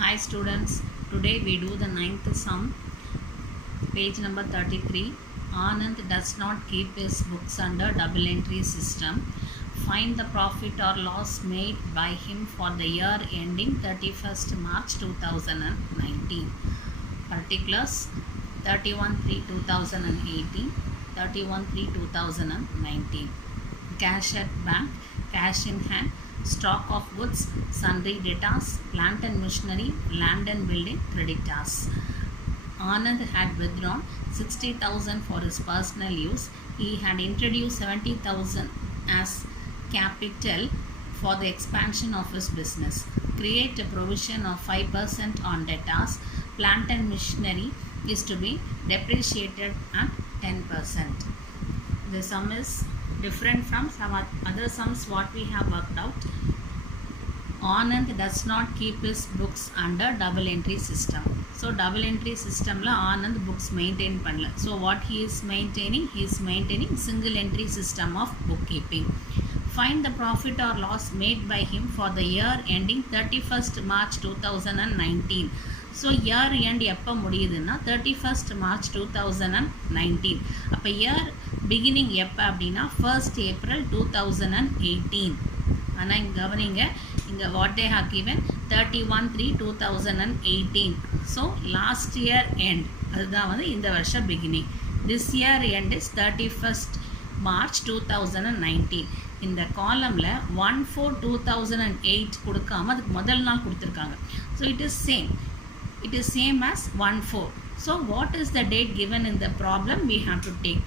Hi students, today we do the ninth sum, page number 33. Anand does not keep his books under double entry system. Find the profit or loss made by him for the year ending 31st March 2019. Particulars 31/3/2018, 31/3/2019. Cash at bank, cash in hand, stock of goods, sundry debtors, plant and machinery, land and building, creditors. Anand had withdrawn 60,000 for his personal use. He had introduced 70,000 as capital for the expansion of his business. Create a provision of 5% on debtors. Plant and machinery is to be depreciated at 10%. The sum is different from some other sums what we have worked out. Anand does not keep his books under double entry system. So double entry system la Anand books maintain பண்ணல. So what he is maintaining? He is maintaining single entry system of bookkeeping. Find the profit or loss made by him for the year ending 31st March 2019. So year end எப்போ முடியுதுன்னா 31st March 2019. அப்போ year beginning எப்போ அப்படின்னா 1st April 2018. ஆனால் இங்கே கவனிங்க, இங்கே what they have given 31/3/2018. So last year end அதுதான் வந்து இந்த வருஷம் beginning. This year end is 31st March 2019. இந்த காலமில் 1/4/2008 கொடுக்காம அதுக்கு முதல் நாள் கொடுத்துருக்காங்க. So it is same as 1/4. So what is the date given in the problem? We have to take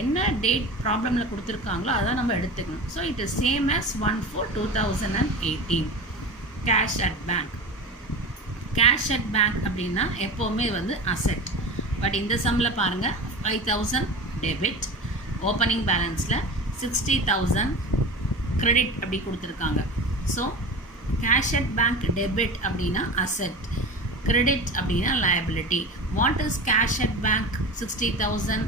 என்ன டேட் ப்ராப்ளமில் கொடுத்துருக்காங்களோ அதான் நம்ம எடுத்துக்கணும். So it is same as 1/4/2018. Cash at bank. Cash at bank அப்படின்னா எப்போவுமே வந்து அசெட். பட் இந்த சம்மில் பாருங்கள் 5,000 டெபிட், ஓப்பனிங் பேலன்ஸில் 60,000 கிரெடிட் அப்படி கொடுத்துருக்காங்க. So cash at bank debit அப்படின்னா அசெட், கிரெடிட் அப்படின்னா liability. What is cash at bank 60,000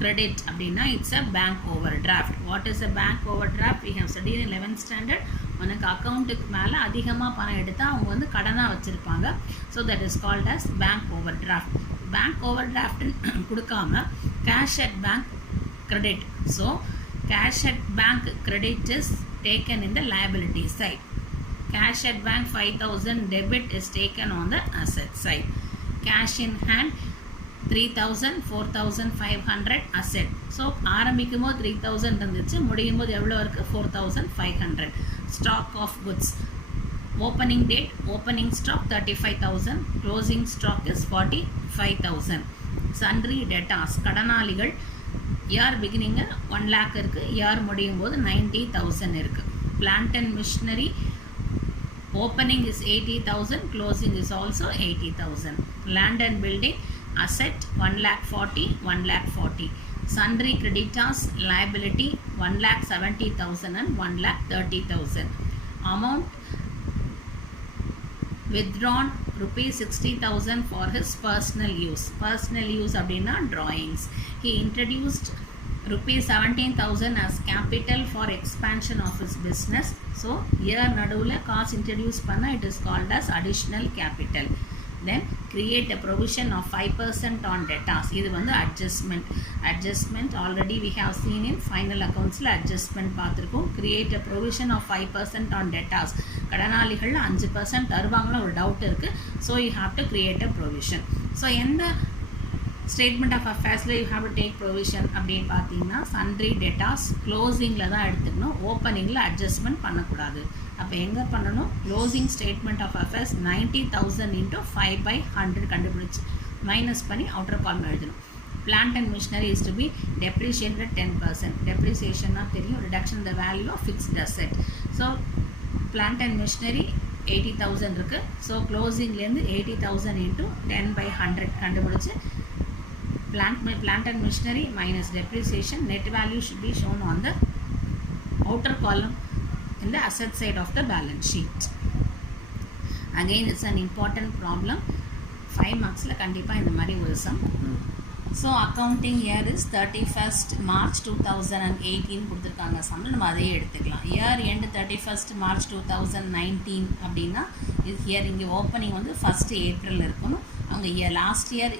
credit அப்படின்னா it's a bank overdraft. What is a bank overdraft? We have studied in 11th standard. உனக்கு அக்கௌண்ட்டுக்கு மேலே அதிகமாக பணம் எடுத்தால் அவங்க வந்து கடனாக வச்சுருப்பாங்க. So that is called as bank overdraft. Bank over டிராஃப்ட்னு கொடுக்காம cash at bank credit. So cash at bank credit is taken in the liability side. Cash at bank 5,000 debit is taken on the asset side. Cash in hand 3,000, 4,500 asset. So ஆரம்பிக்கும் போது 3,000 இருந்துச்சு, முடியும் போது எவ்வளோ இருக்குது? 4,500. Stock of goods. Opening date, opening stock 35,000, closing stock is 45,000. Sundry debtors, கடனாளிகள் year பிகினிங்கு 1 lakh இருக்குது, இயர் முடியும் போது 90,000 இருக்குது. Plant and machinery opening is 80,000, closing is also 80,000. Land and building asset 1,40,000, 1,40,000. Sundry creditors liability 1,70,000 and 1,30,000. Amount withdrawn rupees 60,000 for his personal use. Personal use அப்படின்னா drawings. He introduced rupees 17,000 as capital for expansion of his business. So here நடுவில் காசு introduce பண்ண it is called as additional capital. Then create a provision of 5% on debtors. இது வந்து adjustment already we have seen in final accountsல adjustment பார்த்துருக்கோம். create a provision of 5% on debtors. கடனாளிகள் 5% தருவாங்களா ஒரு டவுட் இருக்குது. so you have to create a provision. so எந்த statement of அஃபேர்ஸில் you have to take provision அப்படின்னு பார்த்தீங்கன்னா சன்ட்ரி டெட்டாஸ் க்ளோசிங்கில் தான் எடுத்துக்கணும், ஓப்பனிங்கில் அட்ஜஸ்ட்மெண்ட் பண்ணக்கூடாது. அப்போ எங்கே பண்ணணும்? Closing statement of affairs 90,000 into 5/100 கண்டுபிடிச்சி மைனஸ் பண்ணி அவுட்டர் காலம் எழுதணும். Plant and machinery is to be depreciated 10%. டெப்ரிசியேஷன்னா தெரியும், reduction the value of fixed asset. So plant and machinery 80,000 இருக்குது. ஸோ க்ளோசிங்லேருந்து 80,000 into 10/100 கண்டுபிடிச்சி plant and machinery minus depreciation, net value should be shown on the outer column in the asset side of the balance sheet. Again it's an important problem. 5 marks la kandipa indha mari oru sum so accounting year is 31st March 2018 கொடுத்துருக்காங்க சம்மில். நம்ம அதையே எடுத்துக்கலாம். Year end 31st March 2019 அப்படின்னா இது இயர் இங்கே ஓப்பனிங் வந்து 1st April இருக்கணும். அவங்க last year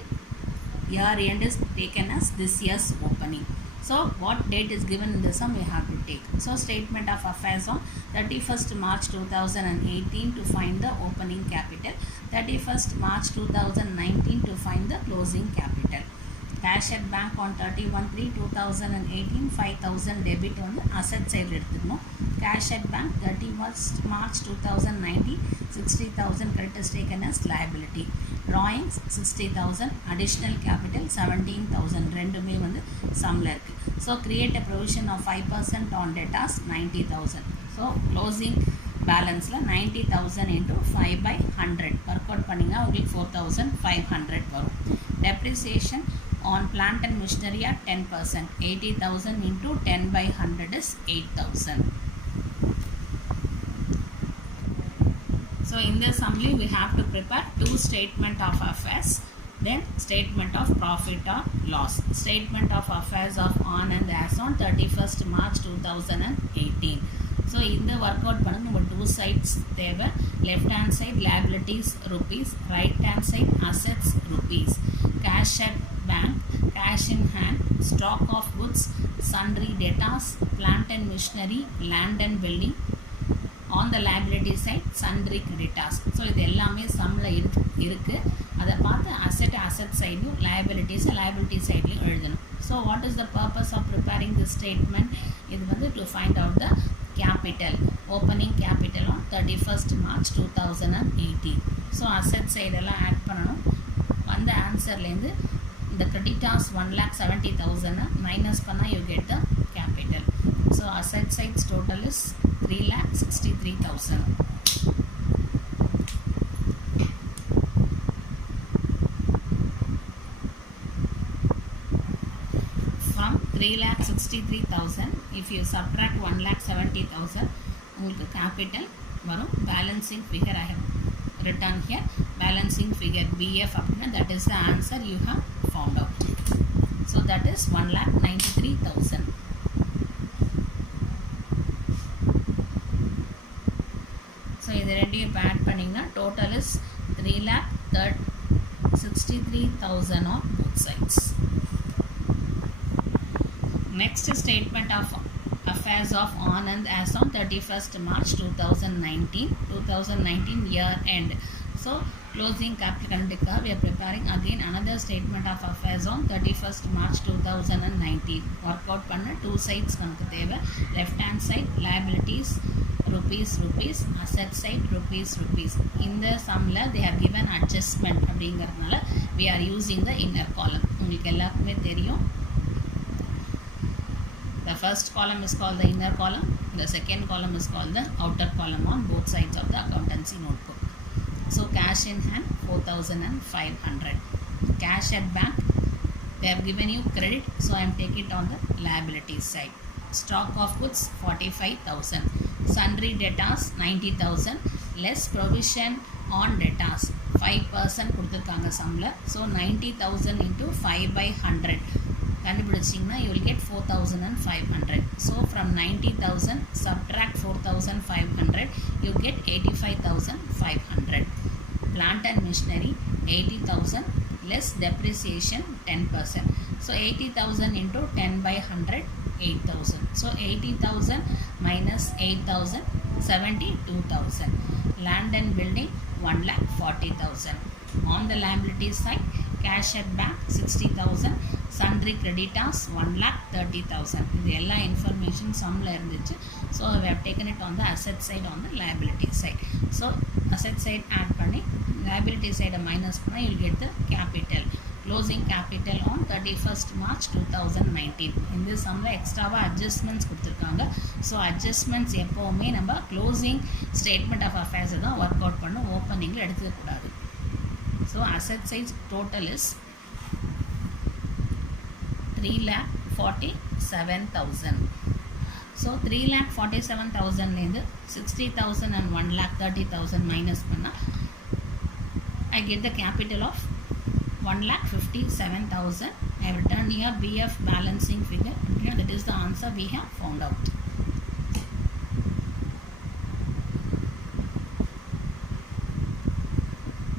end is taken as this year's opening. So what date is given in the sum we have to take. So statement of affairs on 31st March 2018 to find the opening capital, 31st March 2019 to find the closing capital. Cash at bank on 31/3/2018 5000 debit on the asset side எடுத்துக்கணும். Cash at bank 31st March 2019 60,000 credit is taken as liability. Drawings 60,000, additional capital 17,000 ரெண்டுமே வந்து சம்மில் இருக்குது. So create a provision of 5% on debtors 90,000. So closing பேலன்ஸில் 90,000 into 5/100 work out பண்ணிங்கன்னா உங்களுக்கு 4,500 வரும். Depreciation on plant and machinery at 10%, 80,000 into 10/100 is 8,000. So in this summary we have to prepare two statement of affairs, then statement of profit or loss. Statement of affairs of Anand as on 31st March 2018. So in the workout பண்ண நம்ம two sides தேவை. left hand side liabilities rupees, right hand side assets rupees. Cash at bank, cash in hand, stock of goods, sundry debtors, plant and machinery, land and building. On the liability side sundry creditors. So இது எல்லாமே சம்மில் இருக்குது. அதை பார்த்து asset சைட்லையும் liability சைட்லையும் எழுதணும். So what is the purpose of preparing the statement? இது வந்து to find out the capital, opening capital on 31st March 2018. So asset சைடெல்லாம் ஆட் பண்ணணும். வந்த ஆன்சர்லேருந்து இந்த creditors 1,70,000 மைனஸ் பண்ணால் you get the capital. So asset sides total is 3,63,000. From 3,63,000 if you subtract 1,70,000 உங்களுக்கு capital வரும். Balancing figure I have written here. Balancing figure BF அப்படின்னா that is the answer you have found out. So that is 1,93,000. இது ரெண்டையும் இப்போ ஆட் பண்ணிங்கன்னா total is 3,63,000 on both sides. Next statement of affairs of Anand as on 31st March 2019 year end. So closing capital கண்டுக்கா we are preparing again another statement of affairs on 31st March 2019. work out பண்ண two sides நமக்கு தேவை. left hand side liabilities rupees, asset side rupees. இந்த sumல they have given adjustment அப்படிங்கிறதுனால we are using the inner column. உங்களுக்கு எல்லாருக்குமே தெரியும். The first column is called the inner column. The second column is called the outer column on both sides of the accountancy notebook. So cash in hand 4,500. Cash at bank they have given you credit, so I am taking it on the liabilities side. Stock of goods 45,000. Sundry debtors 90,000 less provision on debtors 5% கொடுத்துருக்காங்க சம்மில். So 90,000 into 5/100 கண்டுபிடிச்சிங்கன்னா you will get 4,500. So from 90,000 subtract 4,500 you get 85,500. Plant and machinery 80,000 less depreciation 10%. So 80,000 into 10/100 8,000. So 80,000 minus 8,000 72,000. Land and building 1,40,000. On the liability side cash at bank 60,000, sundry creditors 1,30,000. இது எல்லா information sumல இருந்துச்சு. So we have taken it on the asset side, on the liability side. So asset side add பண்ணி liability side minus பண்ணா you will get the capital. Closing capital on 31st March 2019. இந்த sumல எக்ஸ்ட்ராவா adjustments கொடுத்துருக்காங்க. ஸோ adjustments எப்போவுமே நம்ம closing statement of affairs தான் work out பண்ணணும், ஓப்பனிங்கில் எடுத்துக்கக்கூடாது. So asset size total is 3,47,000. So 3,47,000லேருந்து 60,000 and 1,30,000 மைனஸ் பண்ணால் I get the capital of 1,57,000 I have written here BF balancing figure. Here that is the answer we have found out.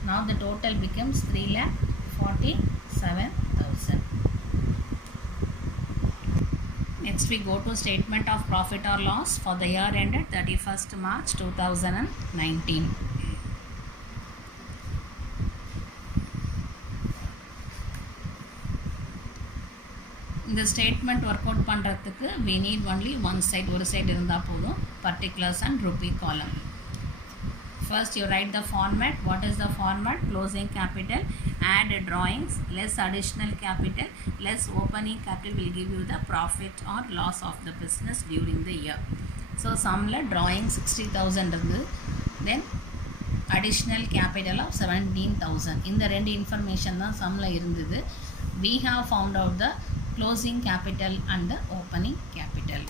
Now the total becomes 3,47,000. Next we go to statement of profit or loss for the year ended 31st March 2019. இந்த statement work out பண்ணுறதுக்கு we need only one side, ஒரு side இருந்தால் போதும், particulars and rupee column. First you write the format. What is the format? Closing capital, add drawings, less additional capital, less opening capital will give you the profit or loss of the business during the year. So sumla drawing 60,000 irundhu, then additional capital of 17,000. இந்த ரெண்டு information தான் sumla இருந்தது. We have found out the closing capital and the opening capital.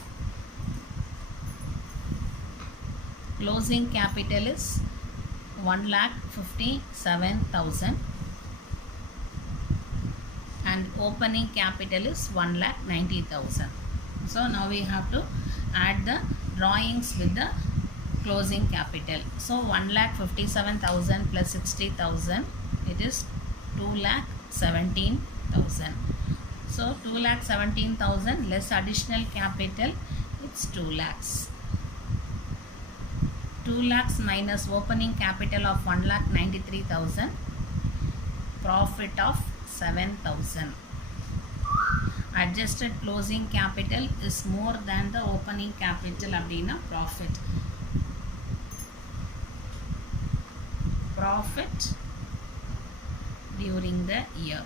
Closing capital is 1,57,000 and opening capital is 1,90,000. So now we have to add the drawings with the closing capital. So 1,57,000 plus 60,000, it is 2,17,000. So 2,17,000 less additional capital, it's 2 lakhs. 2 lakhs minus opening capital of 1,93,000, profit of 7,000. Adjusted closing capital is more than the opening capital அப்படினா profit. Profit during the year.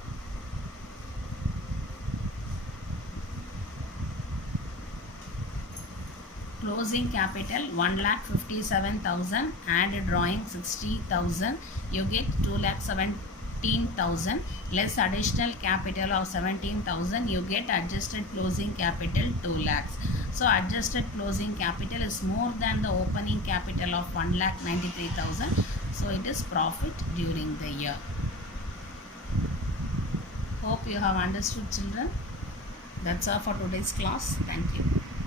Closing capital 1,57,000, add drawing 60,000, you get 2,17,000 less additional capital of 17,000, you get adjusted closing capital 2 lakhs. So adjusted closing capital is more than the opening capital of 1,93,000. So it is profit during the year. Hope you have understood, children. That's all for today's class. Thank you.